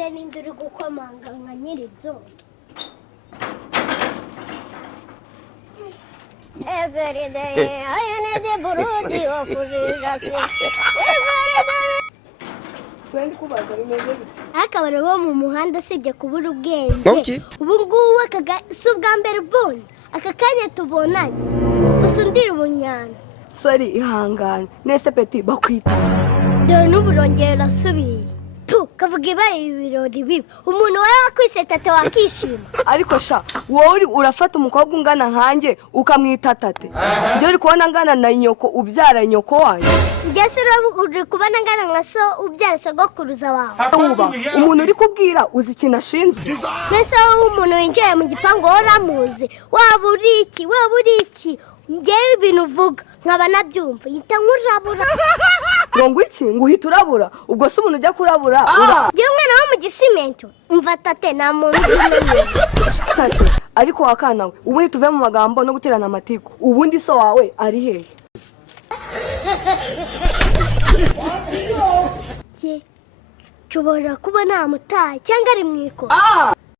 se n'induri gukomanga nka nyiribyo. Every day I need a burudi okujirase. Twendi kubaza bimeze bite? Akabara bo mu muhanda sibye kubura ubwenge. Ubu ngubu subwa mbere bonye. Aka kanya tubonanye. Usundira ubunyana. Sorry ihangane. Nese peti bakwita. Dore n'uburongera subiye. Tu kavuga ibaye ibirori bibi. Umuntu wawe wakwiseta wakishima. Ariko sha wowe urafata umukobwa ungana nkanjye ukamwita tate. Njye uri kubona ngana na nyoko ubyara nyoko wanjye. Ngese uri kubona ngana nka so ubyara sogokuruza wawe. Umuntu uri kubwira uzi ikintu ashinzwe. Nese umuntu winjiye mu gipangu waramuzi. Waba uri iki? Ngewe ibintu uvuga nkaba nabyumva yita nkurabura. Ngo iki nguhita urabura ubwo se umuntu ujya kurabura Ngewe umwana wo mu gisimento umva tate nta muntu tate ariko wakana we ubundi tuve mu magambo no guterana amatiku ubundi so wawe ari hehe Chobora kuba nta mutaye cyangwa ari mwiko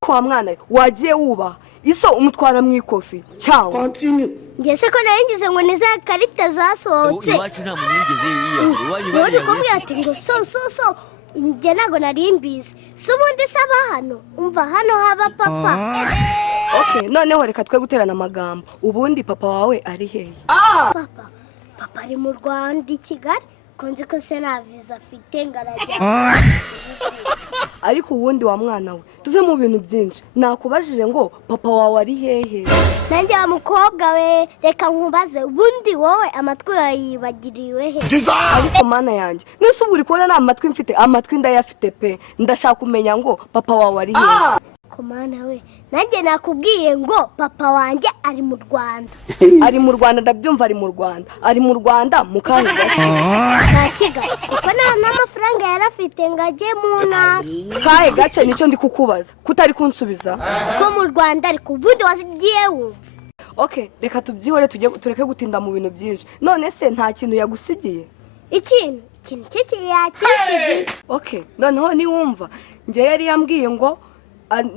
kwa mwana wagiye wubaha iso umutwara mwikofi cyangwa ngese ko naringize ngo niza karita zasohotse iwacu nta muntu yigeze iwanyu kubwira ati ngo so njye nago narimbize so ubundi saba hano umva hano haba papa okay noneho reka twe guterana amagambo ubundi papa wawe ari hehe papa ari mu Rwanda I Kigali konze ko se na visa afite ngarajya ariko ubundi wa mwana we tuve mu bintu byinshi nakubajije ngo papa wawe ari hehe nanjye wa mukobwa we reka nkubaze ubundi wowe amatwi yayibagiriwe he ariko mana yanjye nese ubu uri kubona nta matwi mfite amatwi ndayafite pe ndashaka kumenya ngo papa wawe ari hehe Mana we nanjye nakubwiye ngo papa wanjye ari mu Rwanda ari mu Rwanda ndabyumva ari mu Rwanda mu kandi Kigali kuko n'amafaranga yarafite ngajye mu ntara kahe gace nicyo ndi kukubaza kutari kunsubiza ko mu Rwanda ariko ubundi wazigiye wumva okay reka tubyihore tureke gutinda mu bintu byinshi none se nta kintu yagusigiye ikintu kiki yakinsigiye okay noneho ni wumva nje yari yambwiye ngo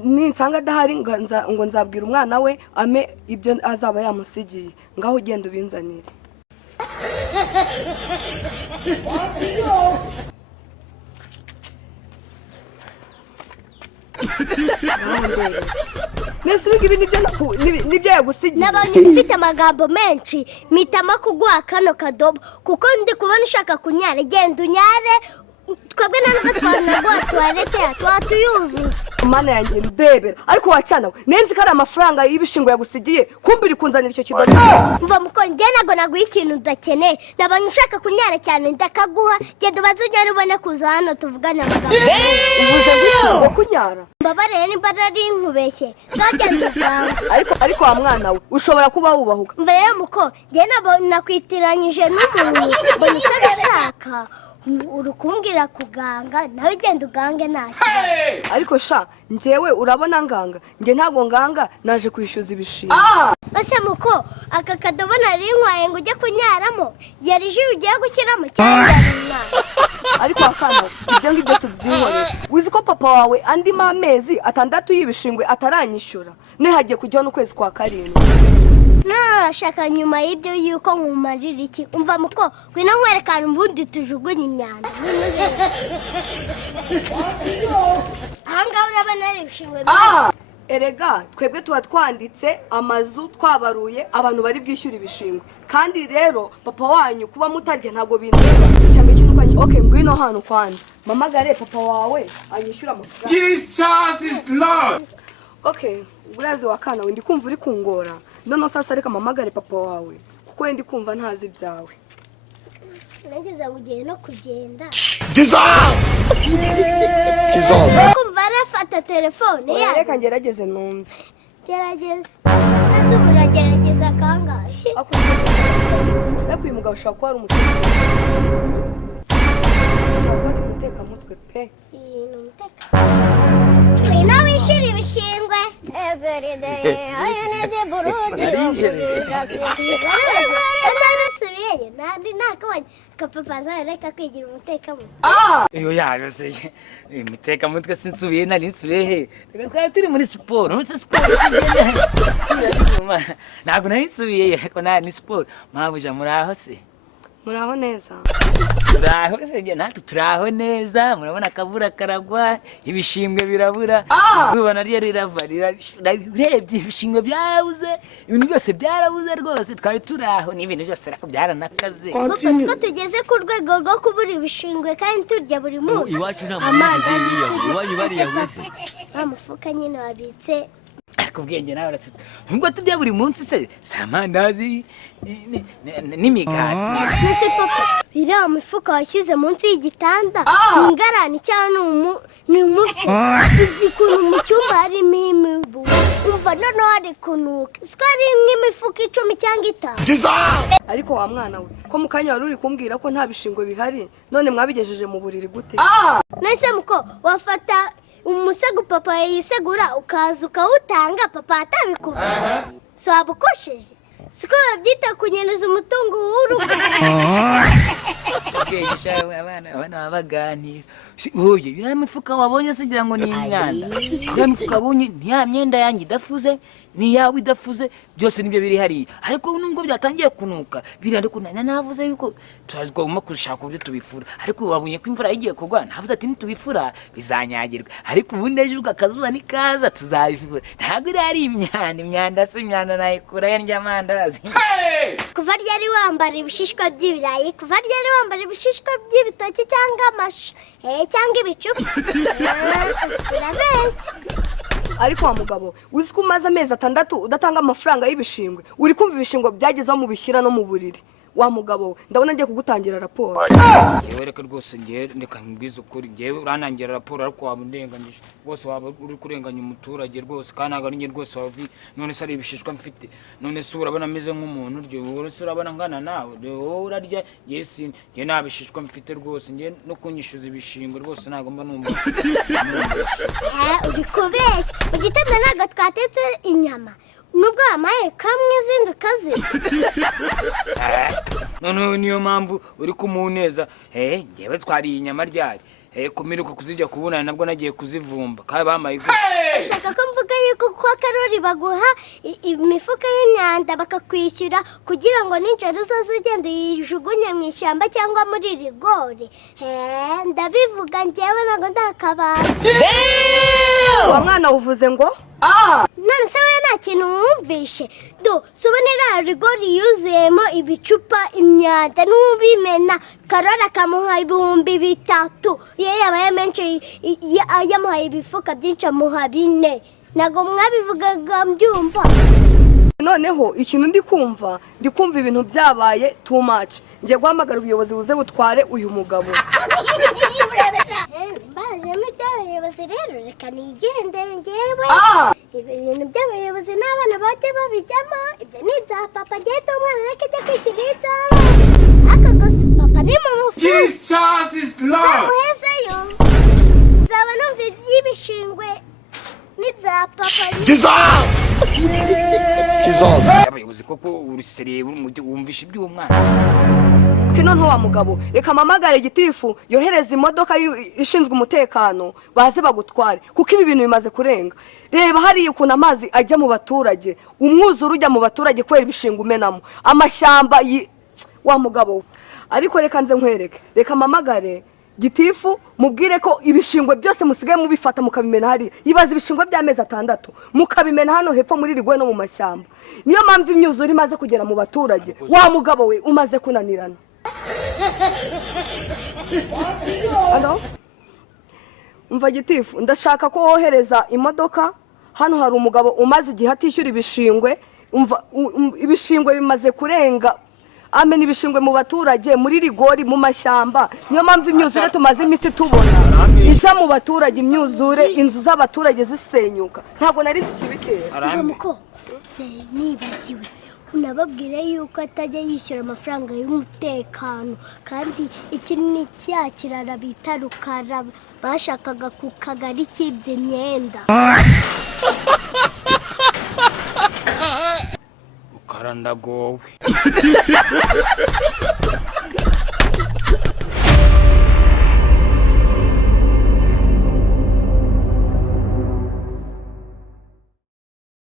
ninsanga adahari ngo nzabwira umwana we ame ibyo azaba yamusigiye ngaho ugenda ubinzanire nese ibi nibyo yagusigiye nabonye ufite amagambo menshi mitama kuguha kano kadobo kuko ndi kubona ushaka kunyara genda unyare twebwe ntabwo twanagwa tuwarete yacu watuyuzuza mana yanjye ndebera ariko wacana we nenzi ko ari amafaranga y'ibishingo yagusigiye kumbi uri kunzanira icyo kidodo mva muko njye nago naguha ikintu udakeneye nabonye ushaka kunyara cyane ndakaguha genda ubaze unyara ubone kuza hano tuvugane amagambo uvuze ngo kunyara mbabarire nimba nari nkubeshye twagenda uganga ariko wa mwana we ushobora kuba wubahuka mva rero muko njye nakwitiranyije n'umuntu mbona utabishaka urukumbwira kuganga nawe genda ugange ntacyo ariko sha njyewe urabona nganga njye ntago nganga naje kwishyuza ibishimwe base muko aka kadobo nari nkwaye ngo ujye kunyaramo yari ji ugiye gushyiramo cyane ariko akana ibyo ngibyo tubyihorera uzi ko papa wawe andi amezi 6 y'ibishingwe ataranyishyura nihagiye kujyaho n'ukwezi kwa 7 nashaka nyuma y'ibyo yuko nkumarira iki umva muko gwina nkwerekana ubundi tujugunye imyanda ahangaha urabona ari ibishingwe erega twebwe tuba twanditse amazu twabaruye abantu bari bwishyura ibishingwe kandi rero papa wanyu kuba mutarya ntago bindeba cyangwa cyo nuko okay ngwino hano kwandi mamagare papa wawe anyishyura amafaranga Jesus is Lord okay urazi wakana we ndi kumva uri kungora none sasa reka mamagare papa wawe kuko ndi kumva ntazi byawe nageze ugiye no kugenda Jesus kumva arafata telefone ya reka ngerageze numve gerageza nase uragerageza kangahe akuye mugabo ushaka ko ari umuteka mutwe pe ni umuteka nawe wishyura ibishingwe every day I need a burudi nsubiyeyo nakabonye kapapa azareka kwigira umutekamo. Iyo yabose umutekamutwe sinsubiye nari nsubiye he reka twari turi muri siporo ntabwo nari nsubiye ariko nari siporo mabuja muraho se muraho neza turaho se natwe turaho neza murabona akavura karagwa ibishimwe birabura izuba naryo rirava urebye ibishimwe byarabuze ibintu byose byarabuze rwose twari turaho n'ibintu byose ariko byaranakaze Papa siko tugeze ku rwego rwo kubura ibishingwe kandi turya buri munsi. Iwacu nta muntu yiyahuye iwanyu bariyahuye Mufuka nyine wabitse ariko Bwenge nawe uratse ubwo turya buri munsi se samandazi n'imigati Nese papa iriya mifuka washyize munsi y'igitanda ingarani cyangwa ni umufu uzi ukuntu mu cyumba harimo imibu umva noneho hari kunuka siko ari nk'imifuka 10 cyangwa 5 ariko wa mwana we ko mu kanya wari uri kumbwira ko nta bishingwe bihari none mwabigejeje mu buriri gute nese muko wafata umusego papa yisegura ukaza ukawutanga papa atabikubwira so abukosheje siko babyita kunyereza umutungo w'urugo abana baganira oye biriya mifuka wabonye sigira ngo ni imyanda biriya mifuka wabonye ntiya myenda yanjye idafuze niyawe idafuze byose nibyo biri hariya ariko nubwo byatangiye kunuka biri ariko navuze yuko tuzagomba gushaka uburyo tubifura ariko babonye ko imvura igiye kugwa navuze ati nitubifura bizanyagirwa ariko ubundi ejo akazuba nikaza tuzabifura ntabwo iri ari imyanda se imyanda nayikura yandya amandazi kuva ryari wambara ibishishwa by'ibirayi kuva ryari wambara ibishishwa by'ibitoki cyangwa amashu cyangwa ibicupa urabeshya ariko wa mugabo uzi ko umaze amezi 6 udatanga amafaranga y'ibishingwe uri kumva ibishingwe byagezeho mu bishyira no mu buriri wa mugabo ndabona ngiye kugutangira raporo yewe reka rwose ngiye ndeka ngwiza ukuri ngiye uranangira raporo ariko waba undenganyije rwose waba uri kurenganya umuturage rwose kandi ntabwo ari rwose wavi none se ari ibishishwa mfite none se urabona ameze nk'umuntu uryo se urabona ngana nawe wowe urarya yesi ngiye nta bishishwa mfite rwose ngiye no kunyishyuza ibishingwe rwose ntabwo mba numva uri kubeshya mu gitondo ntabwo twatetse inyama nubwo wamaye kamwe izindi ukazira noneho niyo mpamvu uri kumuneza ngewe twariye inyama ryari kumiruka kuzijya kubunana nabwo nagiye kuzivumba kandi bamaye ushaka ko mvuga yuko kwa Karori baguha imifuka y'imyanda bakakwishyura kugira ngo nijoro uzoze ugenda uyijugunye mu ishyamba cyangwa muri rigori ndabivuga ngewe ntabwo ndakabara wa mwana uvuze ngo none se we nta kintu wumvishe do subonera rigori yuzuyemo ibicupa imyanda n'ubimena Karori akamuha 3,000 ye yabaye menshi yamuhaye ibifuka byinshi amuha 4 nago mwabivugaga mbyumva noneho ikintu ndi kumva ibintu byabaye too much ngiye guhamagara ubuyobozi buze butware uyu mugabo baje mu by'abayobozi rero reka nigendere ngewe ibintu by'abayobozi n'abana bajya babijyamo ibyo ni ibya papa ngende umwana reka ijya kwikiriza akagozi papa ni mu mufuka Jesus is Lord. uhezeyo nzaba numva iby'ibishingwe n'ibya papa abayobozi koko uruseriye wumvisha iby'umwana noneho wa mugabo reka mpamagare gitifu yohereza imodoka ishinzwe umutekano baze bagutware kuko ibi bintu bimaze kurenga reba hariya ukuntu amazi ajya mu baturage umwuzure ujya mu baturage kubera ibishinga umenamo amashyamba wa mugabo ariko reka nze nkwereke reka mpamagare gitifu mubwire ko ibishingwe byose musigaye mubifata mukabimena hariya yibaza ibishingwe by'amezi 6 mukabimena hano hepfo muri rigwe no mu mashyamba niyo mpamvu imyuzure imaze kugera mu baturage wa mugabo we umaze kunanirana Halo? Umva gitifu ndashaka ko wohereza imodoka hano hari umugabo umaze igihe atishyura ibishingwe umva ibishingwe bimaze kurenga amena ibishingwe mu baturage muri rigori mu mashyamba niyo mpamvu imyuzure tumaze iminsi tubona ijya mu baturage imyuzure inzu z'abaturage zisenyuka ntabwo nari nzi kibitera muko nibagiwe unababwira yuko atajya yishyura amafaranga y'umutekano kandi iki ni cya kirara bita Rukara bashakaga ku kagari kibye imyenda karandagowe